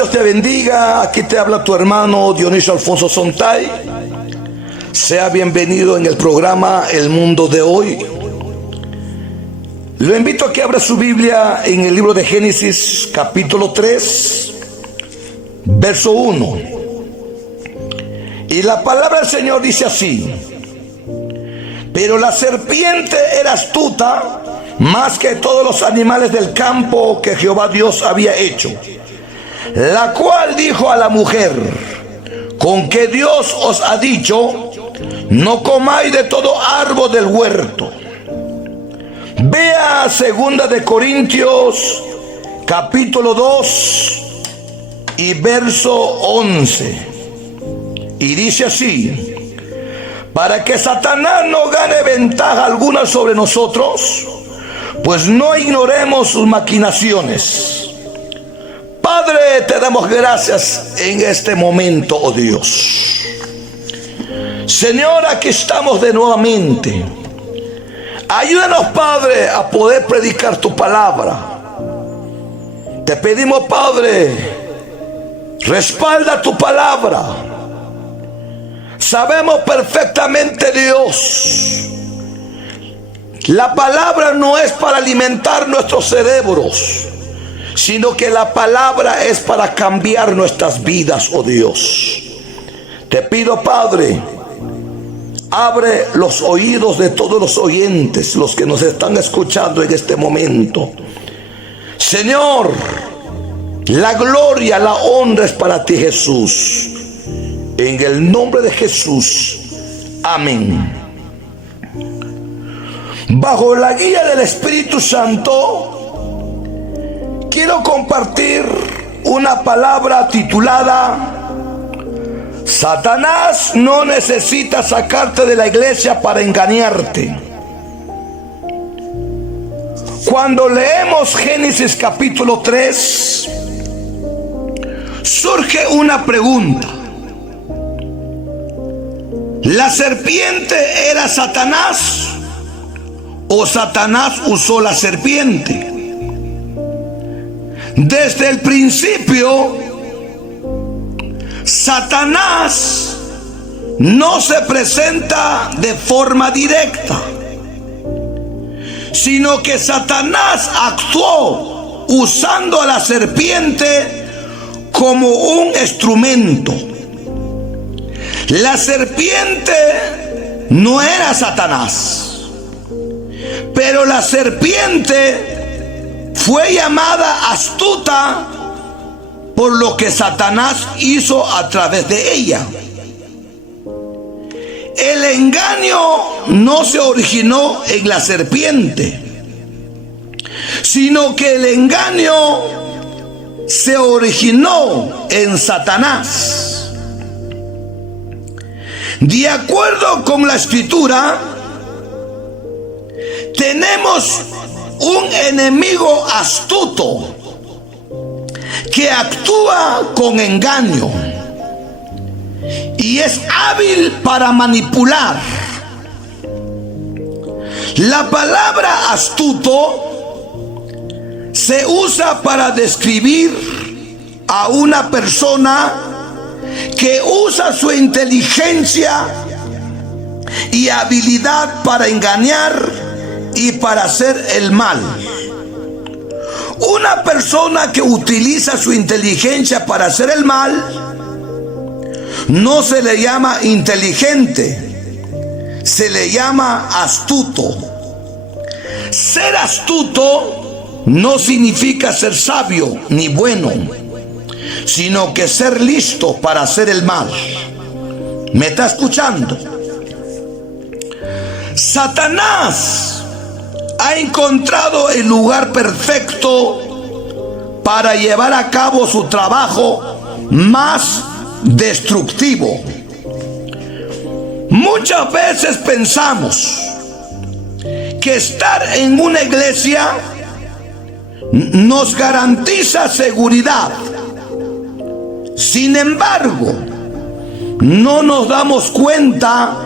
Dios te bendiga. Aquí te habla tu hermano Dionisio Alfonso Sontay. Sea bienvenido en el programa El Mundo de Hoy. Lo invito a que abra su Biblia en el libro de Génesis, capítulo 3, verso 1. Y la palabra del Señor dice así: pero la serpiente era astuta más que todos los animales del campo que Jehová Dios había hecho, la cual dijo a la mujer: ¿con qué Dios os ha dicho, no comáis de todo árbol del huerto? Vea 2 Corintios capítulo 2 y verso 11. Y dice así: para que Satanás no gane ventaja alguna sobre nosotros, pues no ignoremos sus maquinaciones. Padre, te damos gracias en este momento, oh Dios. Señor, aquí estamos de nuevamente. Ayúdanos, Padre, a poder predicar tu palabra. Te pedimos, Padre, respalda tu palabra. Sabemos perfectamente, Dios, la palabra no es para alimentar nuestros cerebros, sino que la palabra es para cambiar nuestras vidas, oh Dios. Te pido, Padre, abre los oídos de todos los oyentes, los que nos están escuchando en este momento. Señor, la gloria, la honra es para ti, Jesús. En el nombre de Jesús, amén. Bajo la guía del Espíritu Santo, quiero compartir una palabra titulada: Satanás no necesita sacarte de la iglesia para engañarte. Cuando leemos Génesis capítulo 3, surge una pregunta. ¿La serpiente era Satanás o Satanás usó la serpiente? Desde el principio, Satanás no se presenta de forma directa, sino que Satanás actuó usando a la serpiente como un instrumento. La serpiente no era Satanás, pero la serpiente fue llamada astuta por lo que Satanás hizo a través de ella. El engaño no se originó en la serpiente, sino que el engaño se originó en Satanás. De acuerdo con la Escritura, tenemos un enemigo astuto que actúa con engaño y es hábil para manipular. La palabra astuto se usa para describir a una persona que usa su inteligencia y habilidad para engañar y para hacer el mal. Una persona que utiliza su inteligencia para hacer el mal no se le llama inteligente, se le llama astuto. Ser astuto no significa ser sabio ni bueno, sino que ser listo para hacer el mal. ¿Me está escuchando? Satanás ha encontrado el lugar perfecto para llevar a cabo su trabajo más destructivo. Muchas veces pensamos que estar en una iglesia nos garantiza seguridad. Sin embargo, no nos damos cuenta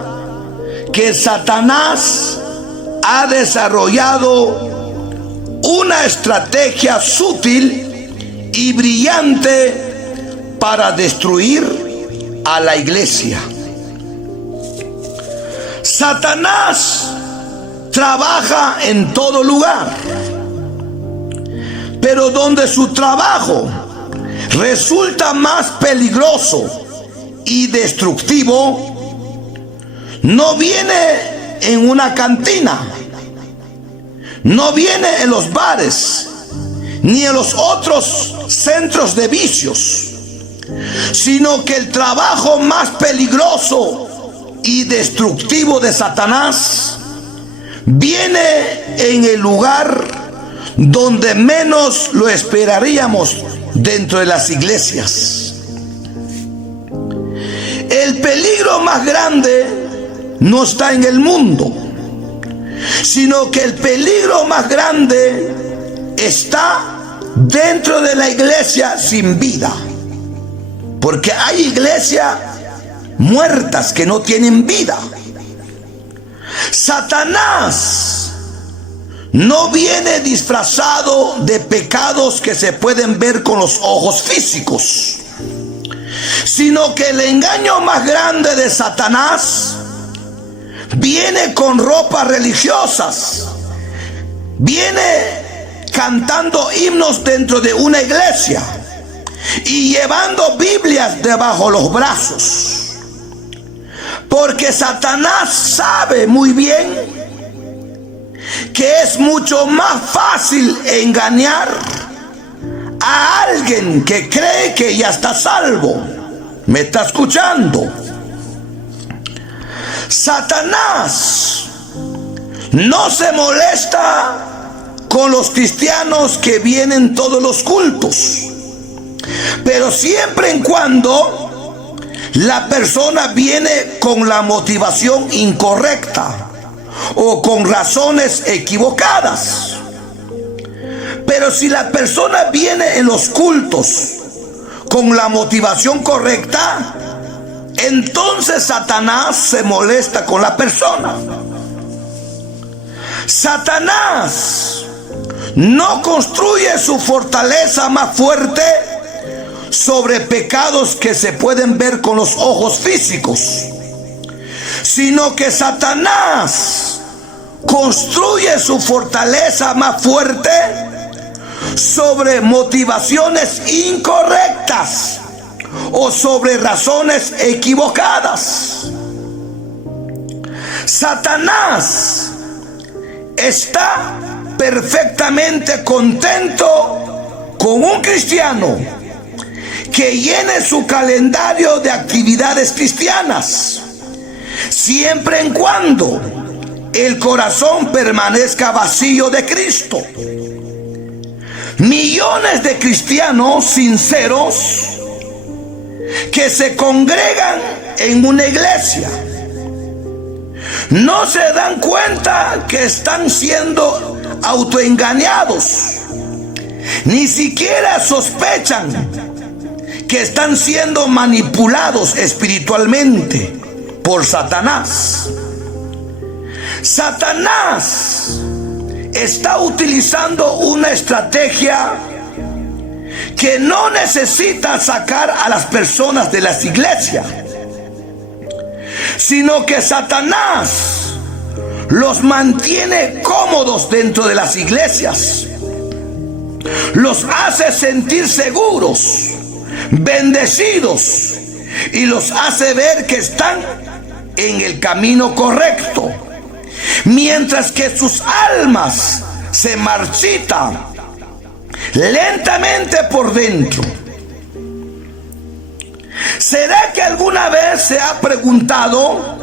que Satanás ha desarrollado una estrategia sutil y brillante para destruir a la iglesia. Satanás trabaja en todo lugar, pero donde su trabajo resulta más peligroso y destructivo, no viene en una cantina, no viene en los bares, ni en los otros centros de vicios, sino que el trabajo más peligroso y destructivo de Satanás viene en el lugar donde menos lo esperaríamos, dentro de las iglesias. El peligro más grande no está en el mundo, sino que el peligro más grande está dentro de la iglesia sin vida. Porque hay iglesias muertas que no tienen vida. Satanás no viene disfrazado de pecados que se pueden ver con los ojos físicos, sino que el engaño más grande de Satanás viene con ropas religiosas, viene cantando himnos dentro de una iglesia y llevando Biblias debajo los brazos, porque Satanás sabe muy bien que es mucho más fácil engañar a alguien que cree que ya está salvo. ¿Me está escuchando? Satanás no se molesta con los cristianos que vienen todos los cultos, pero siempre en cuando la persona viene con la motivación incorrecta o con razones equivocadas. Pero si la persona viene en los cultos con la motivación correcta, entonces Satanás se molesta con la persona. Satanás no construye su fortaleza más fuerte sobre pecados que se pueden ver con los ojos físicos, sino que Satanás construye su fortaleza más fuerte sobre motivaciones incorrectas o sobre razones equivocadas. Satanás está perfectamente contento con un cristiano que llene su calendario de actividades cristianas, siempre en cuando el corazón permanezca vacío de Cristo. Millones de cristianos sinceros que se congregan en una iglesia no se dan cuenta que están siendo autoengañados, ni siquiera sospechan que están siendo manipulados espiritualmente por Satanás. Satanás está utilizando una estrategia que no necesita sacar a las personas de las iglesias, sino que Satanás los mantiene cómodos dentro de las iglesias, los hace sentir seguros, bendecidos, y los hace ver que están en el camino correcto, mientras que sus almas se marchitan lentamente por dentro. ¿Será que alguna vez se ha preguntado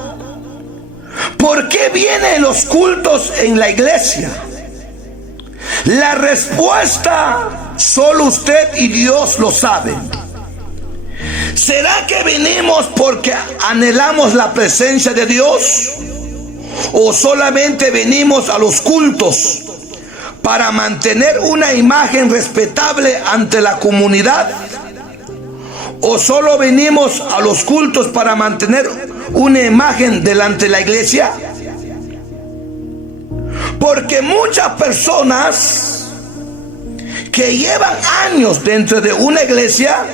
por qué vienen los cultos en la iglesia? La respuesta solo usted y Dios lo saben. ¿Será que venimos porque anhelamos la presencia de Dios? ¿O solamente venimos a los cultos para mantener una imagen respetable ante la comunidad? ¿O solo venimos a los cultos para mantener una imagen delante de la iglesia? Porque muchas personas que llevan años dentro de una iglesia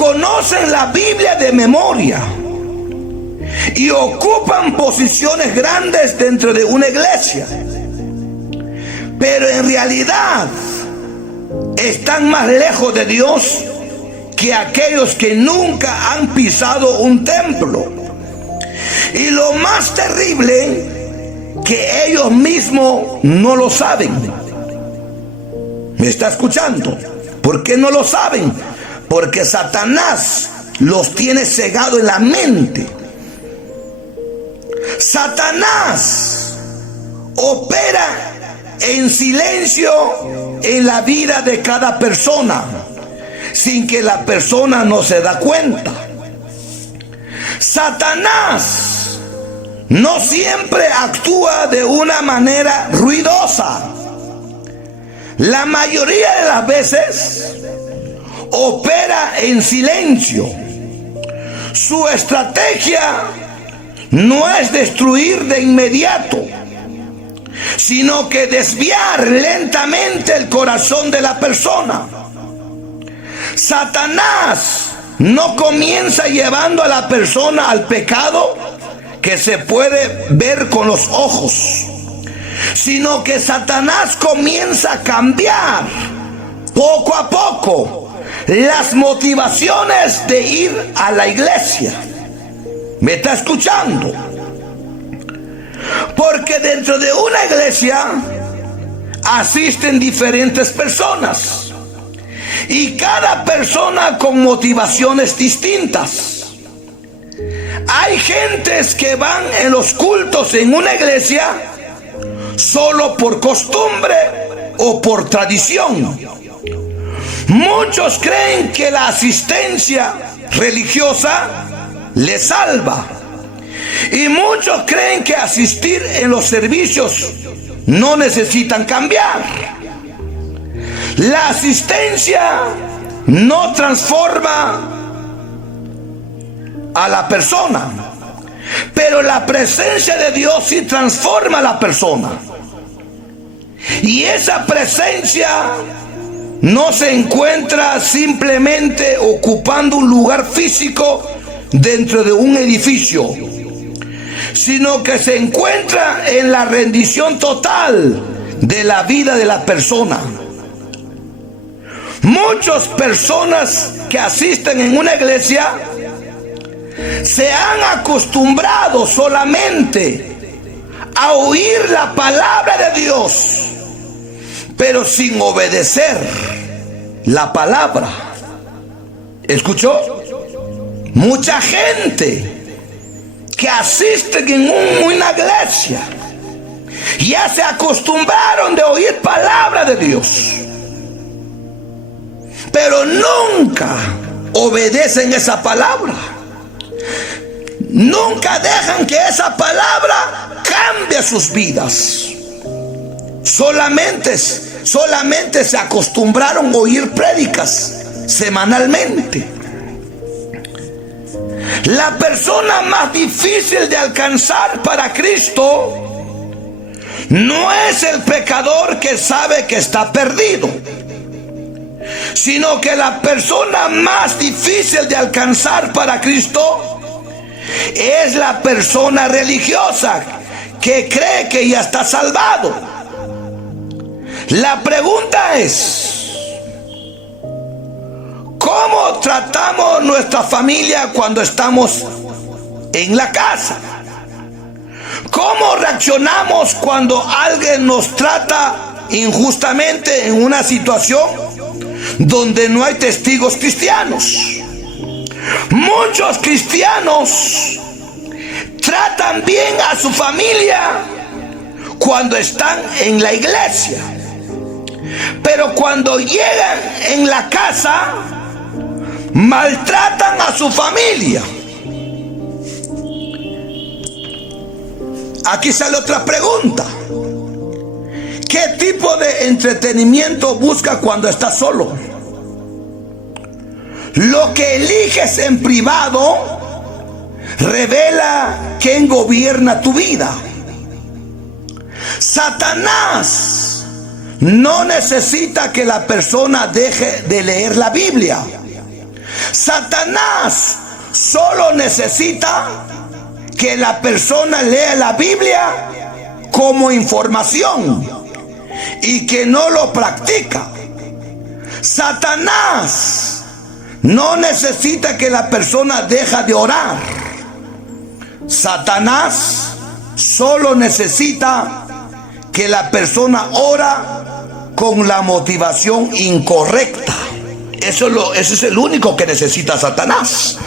conocen la Biblia de memoria y ocupan posiciones grandes dentro de una iglesia, pero en realidad están más lejos de Dios que aquellos que nunca han pisado un templo. Y lo más terrible, que ellos mismos no lo saben. ¿Me está escuchando? ¿Por qué no lo saben? Porque Satanás los tiene cegado en la mente. Satanás opera en silencio en la vida de cada persona, sin que la persona no se da cuenta. Satanás no siempre actúa de una manera ruidosa. La mayoría de las veces opera en silencio. Su estrategia no es destruir de inmediato, sino que desviar lentamente el corazón de la persona. Satanás no comienza llevando a la persona al pecado que se puede ver con los ojos, sino que Satanás comienza a cambiar poco a poco las motivaciones de ir a la iglesia. ¿Me está escuchando? Porque dentro de una iglesia asisten diferentes personas, y cada persona con motivaciones distintas. Hay gentes que van en los cultos en una iglesia solo por costumbre o por tradición. Muchos creen que la asistencia religiosa les salva, y muchos creen que asistir en los servicios no necesitan cambiar. La asistencia no transforma a la persona, pero la presencia de Dios sí transforma a la persona. Y esa presencia no se encuentra simplemente ocupando un lugar físico dentro de un edificio, sino que se encuentra en la rendición total de la vida de la persona. Muchas personas que asisten en una iglesia se han acostumbrado solamente a oír la palabra de Dios, pero sin obedecer la palabra. ¿Escuchó? Mucha gente que asisten en una iglesia ya se acostumbraron de oír palabra de Dios, pero nunca obedecen esa palabra. Nunca dejan que esa palabra cambie sus vidas. Solamente se acostumbraron a oír prédicas semanalmente. La persona más difícil de alcanzar para Cristo no es el pecador que sabe que está perdido, sino que la persona más difícil de alcanzar para Cristo es la persona religiosa que cree que ya está salvado. La pregunta es: ¿cómo tratamos nuestra familia cuando estamos en la casa? ¿Cómo reaccionamos cuando alguien nos trata injustamente en una situación donde no hay testigos cristianos? Muchos cristianos tratan bien a su familia cuando están en la iglesia, pero cuando llegan en la casa maltratan a su familia. Aquí sale otra pregunta: ¿qué tipo de entretenimiento busca cuando estás solo? Lo que eliges en privado revela quién gobierna tu vida. Satanás no necesita que la persona deje de leer la Biblia, Satanás solo necesita que la persona lea la Biblia como información y que no lo practica. Satanás no necesita que la persona deje de orar. Satanás solo necesita que la persona ora con la motivación incorrecta. Eso es el único que necesita Satanás.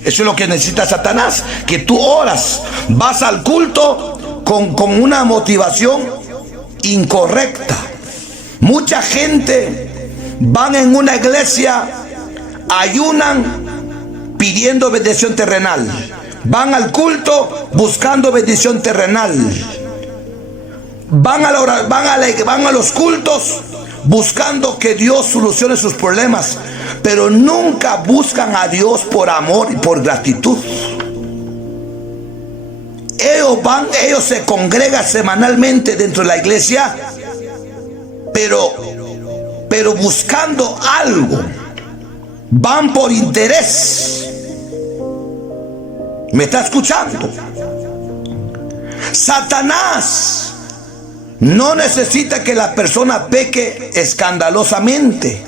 Eso es lo que necesita Satanás, que tú oras, vas al culto con una motivación incorrecta. Mucha gente van en una iglesia, ayunan pidiendo bendición terrenal, van al culto buscando bendición terrenal, van a los cultos buscando que Dios solucione sus problemas, pero nunca buscan a Dios por amor y por gratitud. Ellos se congregan semanalmente dentro de la iglesia, pero buscando algo. Van por interés. ¿Me está escuchando? Satanás no necesita que la persona peque escandalosamente.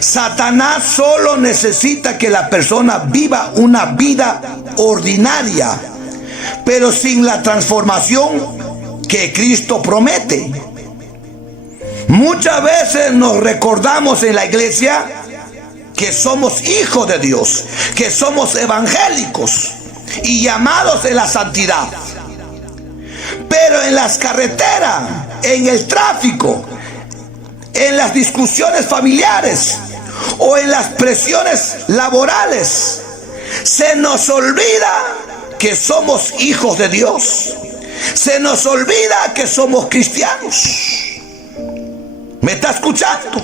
Satanás solo necesita que la persona viva una vida ordinaria, pero sin la transformación que Cristo promete. Muchas veces nos recordamos en la iglesia que somos hijos de Dios, que somos evangélicos y llamados en la santidad. Pero en las carreteras, en el tráfico, en las discusiones familiares o en las presiones laborales, se nos olvida que somos hijos de Dios. Se nos olvida que somos cristianos. ¿Me está escuchando?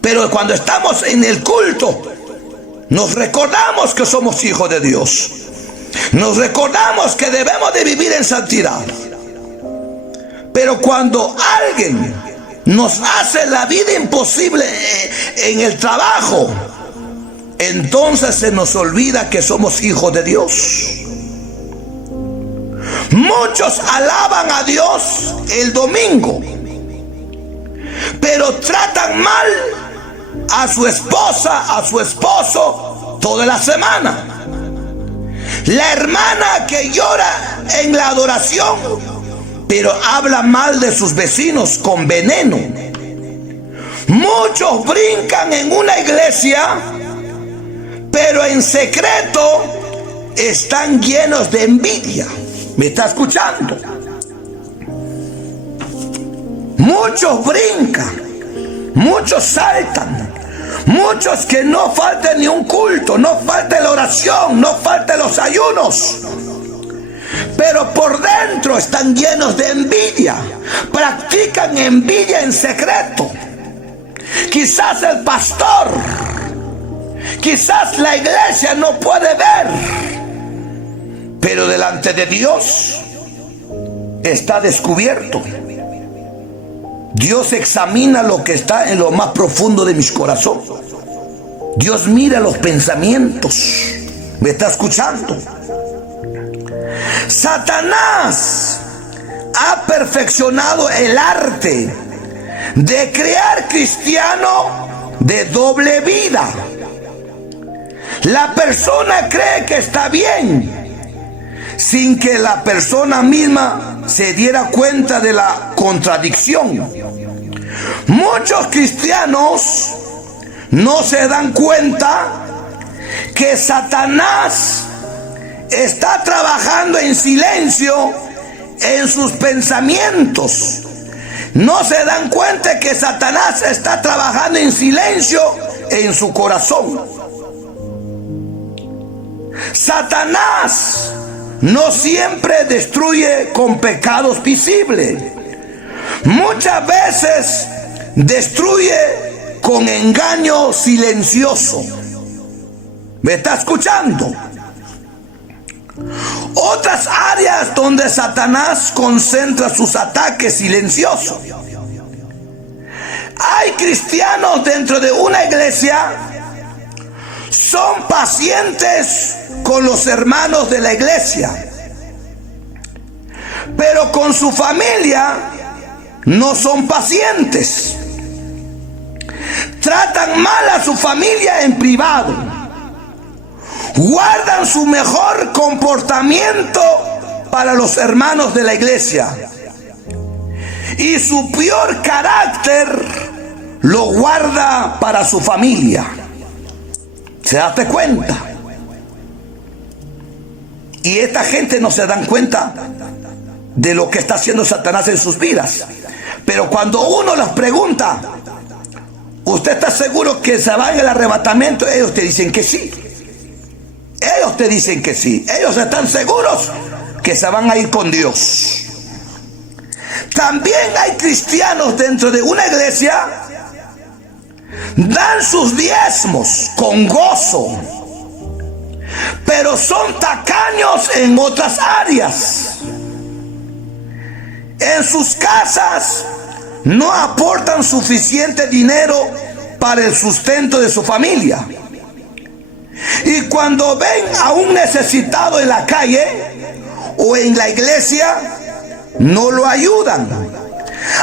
Pero cuando estamos en el culto, nos recordamos que somos hijos de Dios. Nos recordamos que debemos de vivir en santidad. Pero cuando alguien nos hace la vida imposible en el trabajo, entonces se nos olvida que somos hijos de Dios. Muchos alaban a Dios el domingo, pero tratan mal a su esposa, a su esposo toda la semana. La hermana que llora en la adoración, pero habla mal de sus vecinos con veneno. Muchos brincan en una iglesia, pero en secreto están llenos de envidia. ¿Me está escuchando? Muchos brincan, muchos saltan, muchos que no falta ni un culto, no falta la oración, no falta los ayunos, pero por dentro están llenos de envidia. Practican envidia en secreto. Quizás el pastor, quizás la iglesia no puede ver, pero delante de Dios está descubierto. Dios examina lo que está en lo más profundo de mis corazones. Dios mira los pensamientos. ¿Me está escuchando? Satanás ha perfeccionado el arte de crear cristianos de doble vida. La persona cree que está bien sin que la persona misma se diera cuenta de la contradicción. Muchos cristianos no se dan cuenta que Satanás está trabajando en silencio en sus pensamientos. No se dan cuenta que Satanás está trabajando en silencio en su corazón. Satanás no siempre destruye con pecados visibles. Muchas veces destruye con engaño silencioso. ¿Me está escuchando? Otras áreas donde Satanás concentra sus ataques silenciosos. Hay cristianos dentro de una iglesia son pacientes con los hermanos de la iglesia, pero con su familia no son pacientes. Tratan mal a su familia en privado. Guardan su mejor comportamiento para los hermanos de la iglesia, y su peor carácter lo guarda para su familia. ¿Se daste cuenta? Y esta gente no se dan cuenta de lo que está haciendo Satanás en sus vidas. Pero cuando uno les pregunta, ¿usted está seguro que se va en el arrebatamiento? Ellos te dicen que sí. Ellos te dicen que sí. Ellos están seguros que se van a ir con Dios. También hay cristianos dentro de una iglesia, dan sus diezmos con gozo, pero son tacaños en otras áreas. En sus casas no aportan suficiente dinero para el sustento de su familia. Y cuando ven a un necesitado en la calle o en la iglesia, no lo ayudan.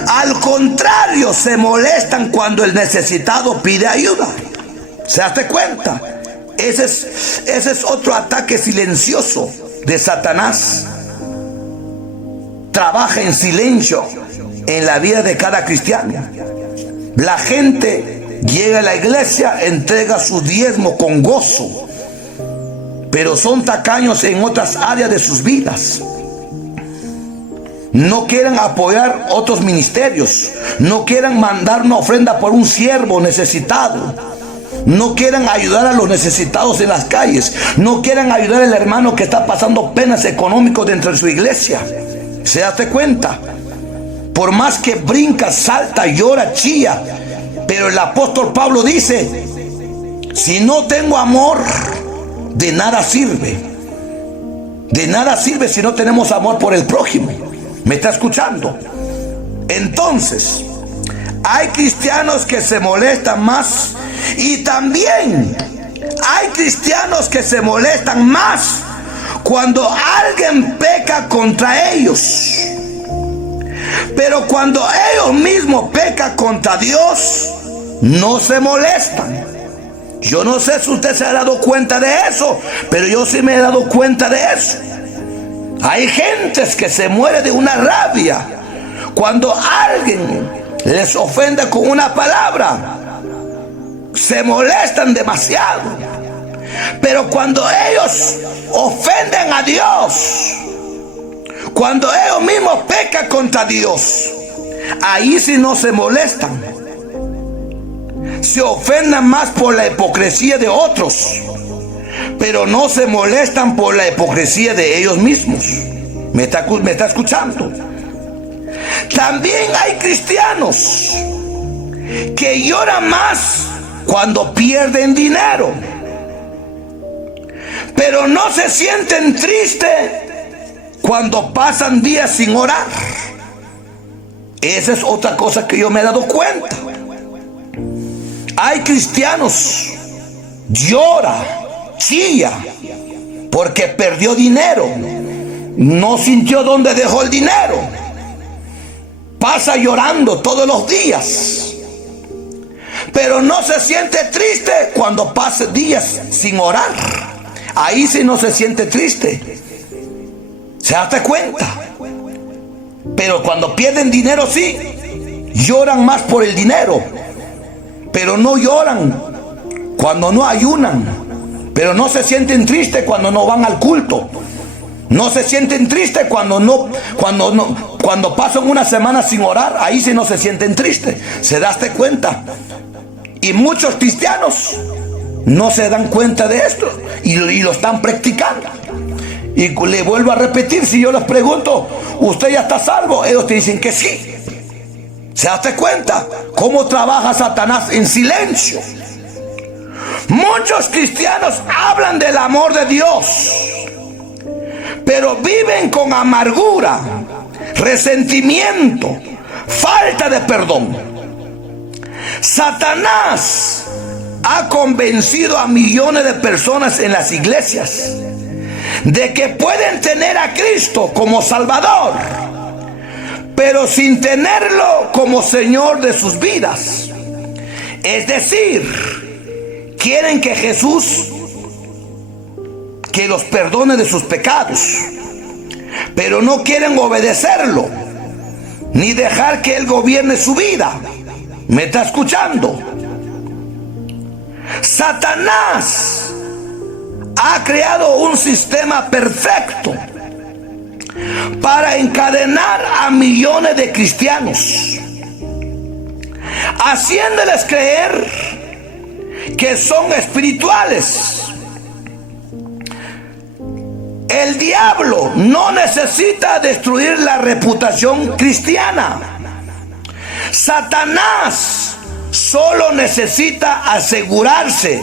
Al contrario, se molestan cuando el necesitado pide ayuda. ¿Se daste cuenta? Ese es otro ataque silencioso de Satanás. Trabaja en silencio en la vida de cada cristiano. La gente llega a la iglesia, entrega su diezmo con gozo, pero son tacaños en otras áreas de sus vidas. No quieren apoyar otros ministerios, no quieren mandar una ofrenda por un siervo necesitado, no quieren ayudar a los necesitados en las calles, no quieren ayudar al hermano que está pasando penas económicas dentro de su iglesia. ¿Se daste cuenta? Por más que brinca, salta, llora, chilla, pero el apóstol Pablo dice: si no tengo amor, de nada sirve. De nada sirve si no tenemos amor por el prójimo. ¿Me está escuchando? Entonces, hay cristianos que se molestan más, y también hay cristianos que se molestan más cuando alguien peca contra ellos. Pero cuando ellos mismos pecan contra Dios, no se molestan. Yo no sé si usted se ha dado cuenta de eso, pero yo sí me he dado cuenta de eso. Hay gentes que se mueren de una rabia cuando alguien les ofende con una palabra. Se molestan demasiado. Pero cuando ellos ofenden a Dios, cuando ellos mismos pecan contra Dios, ahí sí no se molestan. Se ofenden más por la hipocresía de otros, pero no se molestan por la hipocresía de ellos mismos. ¿Me está escuchando? También hay cristianos que lloran más cuando pierden dinero, pero no se sienten tristes cuando pasan días sin orar. Esa es otra cosa que yo me he dado cuenta. Hay cristianos, llora, chilla, porque perdió dinero, no sintió dónde dejó el dinero, pasa llorando todos los días, pero no se siente triste cuando pasa días sin orar. Ahí sí no se siente triste. ¿Se daste cuenta? Pero cuando pierden dinero sí, lloran más por el dinero, pero no lloran cuando no ayunan, pero no se sienten tristes cuando no van al culto, no se sienten tristes cuando pasan una semana sin orar. Ahí sí no se sienten tristes. ¿Se daste cuenta? Y muchos cristianos no se dan cuenta de esto y lo están practicando. Y le vuelvo a repetir, si yo les pregunto, ¿usted ya está salvo? Ellos te dicen que sí. ¿Se daste cuenta cómo trabaja Satanás en silencio? Muchos cristianos hablan del amor de Dios, pero viven con amargura, resentimiento, falta de perdón. Satanás ha convencido a millones de personas en las iglesias de que pueden tener a Cristo como Salvador, pero sin tenerlo como Señor de sus vidas. Es decir, quieren que Jesús que los perdone de sus pecados, pero no quieren obedecerlo ni dejar que Él gobierne su vida. ¿Me está escuchando? Satanás ha creado un sistema perfecto para encadenar a millones de cristianos, haciéndoles creer que son espirituales. El diablo no necesita destruir la reputación cristiana. Satanás solo necesita asegurarse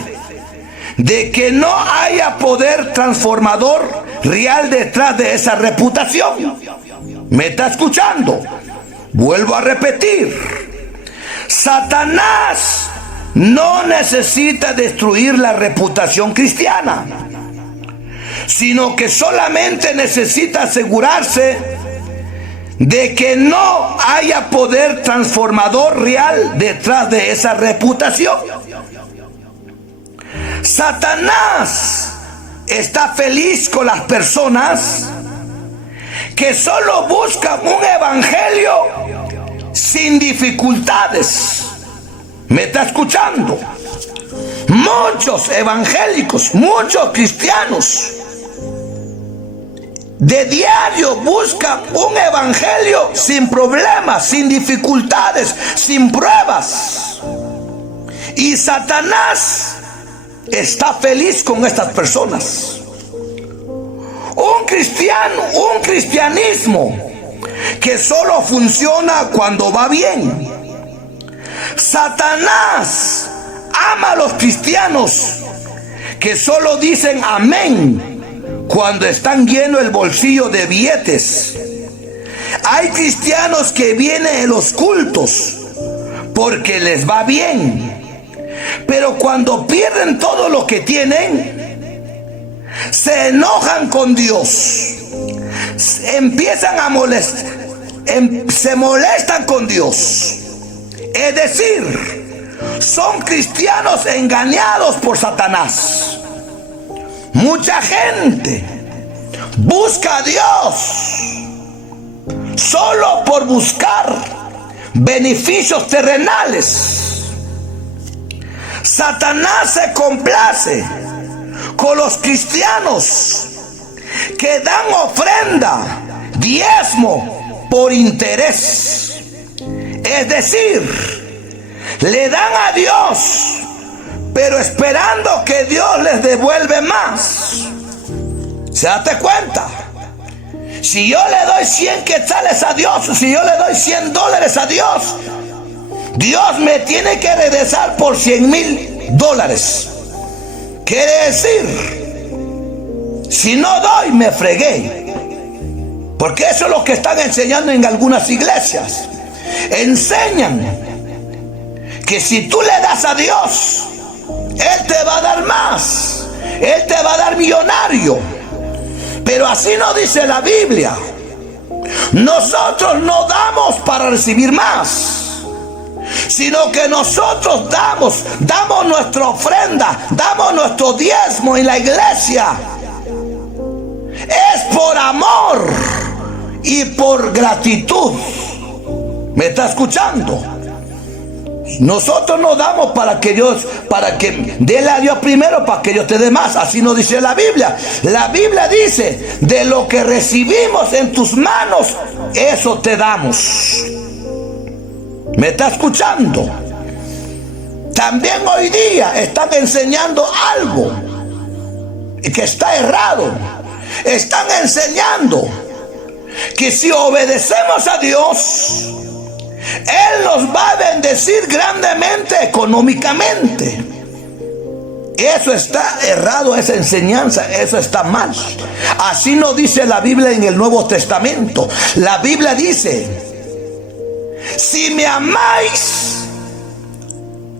de que no haya poder transformador real detrás de esa reputación. ¿Me está escuchando? Vuelvo a repetir. Satanás no necesita destruir la reputación cristiana, sino que solamente necesita asegurarse de que no haya poder transformador real detrás de esa reputación. Satanás está feliz con las personas que solo buscan un evangelio sin dificultades. ¿Me está escuchando? Muchos evangélicos, muchos cristianos de diario buscan un evangelio sin problemas, sin dificultades, sin pruebas. Y Satanás está feliz con estas personas. Un cristianismo que solo funciona cuando va bien. Satanás ama a los cristianos que solo dicen amén cuando están llenos el bolsillo de billetes. Hay cristianos que vienen en los cultos porque les va bien, pero cuando pierden todo lo que tienen, se enojan con Dios, empiezan a se molestan con Dios. Es decir, son cristianos engañados por Satanás. Mucha gente busca a Dios solo por buscar beneficios terrenales. Satanás se complace con los cristianos que dan ofrenda, diezmo por interés. Es decir, le dan a Dios, pero esperando que Dios les devuelve más. ¿Se date cuenta? Si yo le doy 100 quetzales a Dios, si yo le doy $100 a Dios, Dios me tiene que regresar por $100,000. Quiere decir, si no doy, me fregué. Porque eso es lo que están enseñando en algunas iglesias. Enseñan que si tú le das a Dios, Él te va a dar más, Él te va a dar millonario. Pero así no dice la Biblia. Nosotros no damos para recibir más, sino que nosotros damos nuestra ofrenda, damos nuestro diezmo en la iglesia. Es por amor y por gratitud. ¿Me está escuchando? Nosotros no damos para que déle a Dios primero para que Dios te dé más. Así no dice la Biblia. La Biblia dice, de lo que recibimos en tus manos, eso te damos. ¿Me está escuchando? También hoy día están enseñando algo que está errado. Están enseñando que si obedecemos a Dios, Él nos va a bendecir grandemente económicamente. Eso está errado, esa enseñanza, eso está mal. Así no dice la Biblia en el Nuevo Testamento. La Biblia dice, si me amáis,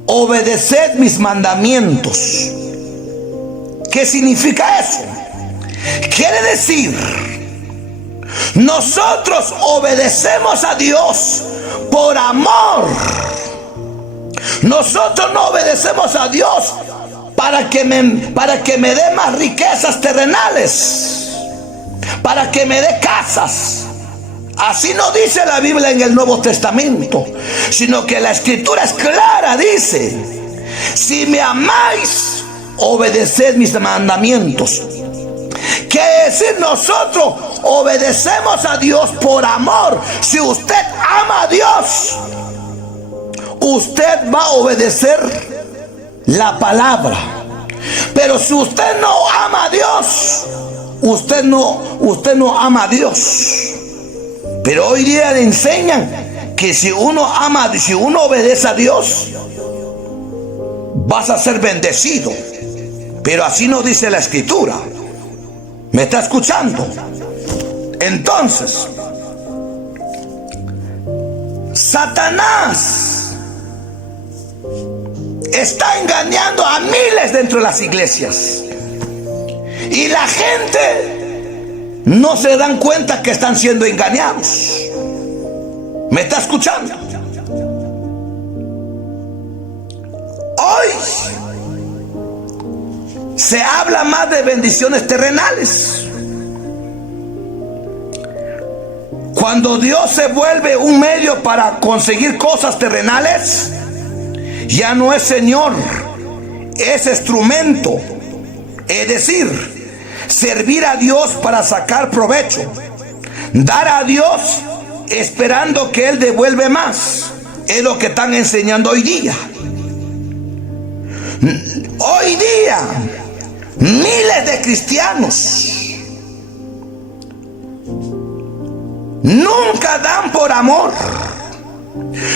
obedeced mis mandamientos. ¿Qué significa eso? Quiere decir, nosotros obedecemos a Dios por amor. Nosotros no obedecemos a Dios para que me dé más riquezas terrenales, para que me dé casas. Así no dice la Biblia en el Nuevo Testamento, sino que la Escritura es clara, dice: si me amáis, obedeced mis mandamientos. Quiere decir, nosotros obedecemos a Dios por amor. Si usted ama a Dios, usted va a obedecer la palabra. Pero si usted no ama a Dios, usted no ama a Dios. Pero hoy día le enseñan que si uno obedece a Dios, vas a ser bendecido. Pero así no dice la Escritura. ¿Me está escuchando? Entonces, Satanás está engañando a miles dentro de las iglesias. Y la gente no se dan cuenta que están siendo engañados. ¿Me está escuchando? Hoy se habla más de bendiciones terrenales. Cuando Dios se vuelve un medio para conseguir cosas terrenales, ya no es Señor, es instrumento. Es decir, servir a Dios para sacar provecho, dar a Dios esperando que Él devuelve más. Es lo que están enseñando hoy día. Hoy día, miles de cristianos nunca dan por amor,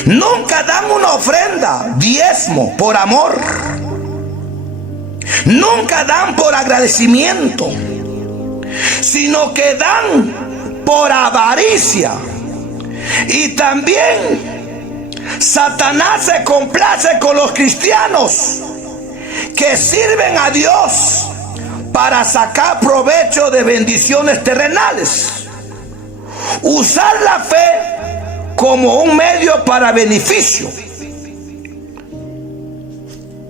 nunca dan una ofrenda, diezmo por amor, nunca dan por agradecimiento, sino que dan por avaricia. Y también Satanás se complace con los cristianos que sirven a Dios para sacar provecho de bendiciones terrenales. Usar la fe como un medio para beneficio.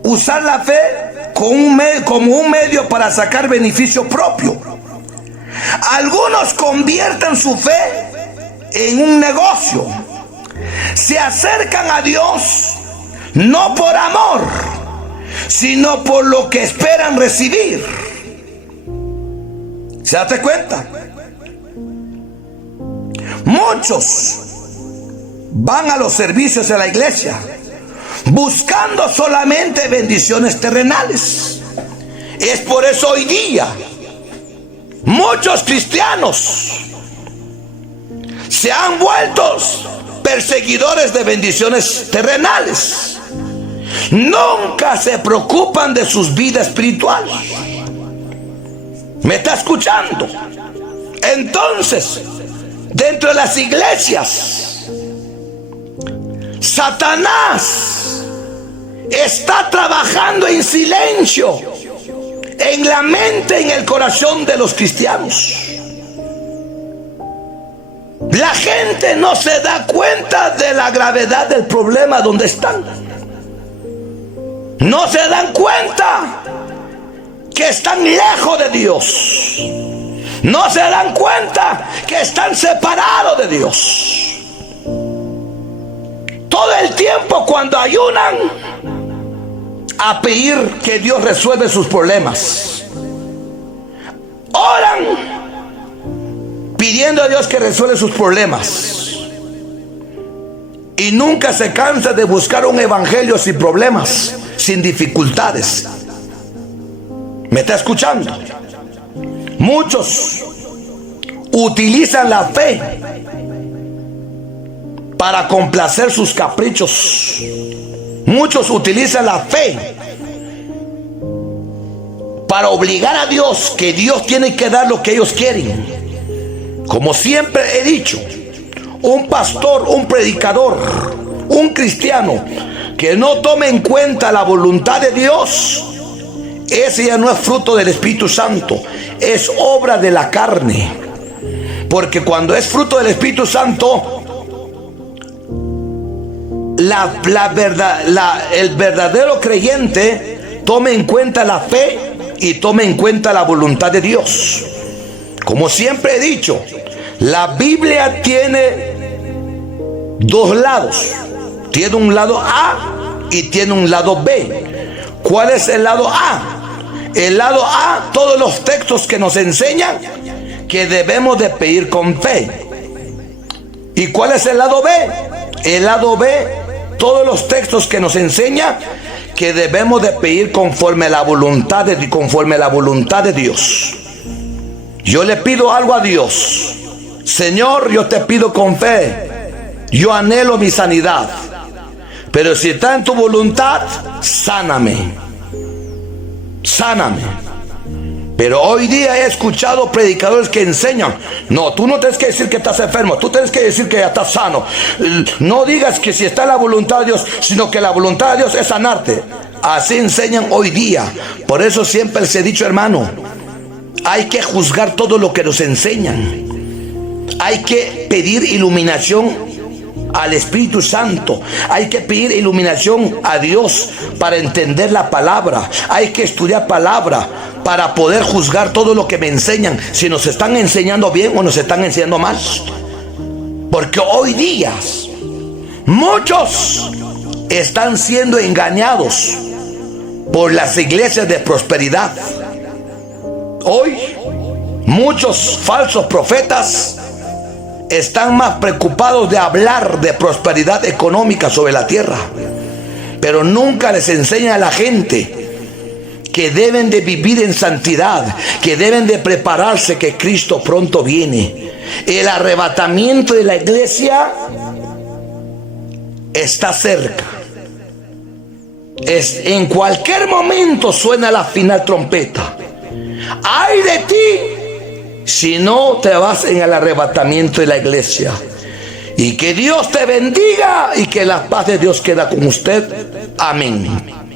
Usar la fe como un medio para sacar beneficio propio. Algunos convierten su fe en un negocio. Se acercan a Dios no por amor, sino por lo que esperan recibir. ¿Se da cuenta? Muchos van a los servicios de la iglesia buscando solamente bendiciones terrenales. Es por eso hoy día muchos cristianos se han vuelto perseguidores de bendiciones terrenales. Nunca se preocupan de sus vidas espirituales. ¿Me está escuchando? Entonces, dentro de las iglesias, Satanás está trabajando en silencio en la mente, en el corazón de los cristianos. La gente no se da cuenta de la gravedad del problema donde están. No se dan cuenta que están lejos de Dios. No se dan cuenta que están separados de Dios. Todo el tiempo cuando ayunan a pedir que Dios resuelva sus problemas, oran pidiendo a Dios que resuelva sus problemas, y nunca se cansa de buscar un evangelio sin problemas, sin dificultades. ¿Me está escuchando? Muchos utilizan la fe para complacer sus caprichos. Muchos utilizan la fe para obligar a Dios, que Dios tiene que dar lo que ellos quieren. Como siempre he dicho, un pastor, un predicador, un cristiano que no tome en cuenta la voluntad de Dios, ese ya no es fruto del Espíritu Santo, es obra de la carne. Porque cuando es fruto del Espíritu Santo, el verdadero creyente tome en cuenta la fe y tome en cuenta la voluntad de Dios. Como siempre he dicho, la Biblia tiene dos lados. Tiene un lado A y tiene un lado B. ¿Cuál es el lado A? El lado A, todos los textos que nos enseñan que debemos de pedir con fe. ¿Y cuál es el lado B? El lado B, todos los textos que nos enseñan que debemos de pedir conforme a la voluntad de Dios. Yo le pido algo a Dios. Señor, yo te pido con fe. Yo anhelo mi sanidad. Pero si está en tu voluntad, sáname. Sáname. Pero hoy día he escuchado predicadores que enseñan: no, tú no tienes que decir que estás enfermo, tú tienes que decir que ya estás sano. No digas que si está en la voluntad de Dios, sino que la voluntad de Dios es sanarte. Así enseñan hoy día. Por eso siempre les he dicho, hermano, hay que juzgar todo lo que nos enseñan. Hay que pedir iluminación al Espíritu Santo. Hay que pedir iluminación a Dios para entender la palabra. Hay que estudiar palabra para poder juzgar todo lo que me enseñan, si nos están enseñando bien o nos están enseñando mal. Porque hoy día muchos están siendo engañados por las iglesias de prosperidad. Hoy muchos falsos profetas están más preocupados de hablar de prosperidad económica sobre la tierra, pero nunca les enseñan a la gente que deben de vivir en santidad, que deben de prepararse, que Cristo pronto viene. El arrebatamiento de la iglesia está cerca. En cualquier momento suena la final trompeta. ¡Ay de ti si no te vas en el arrebatamiento de la iglesia! Y que Dios te bendiga y que la paz de Dios quede con usted. Amén.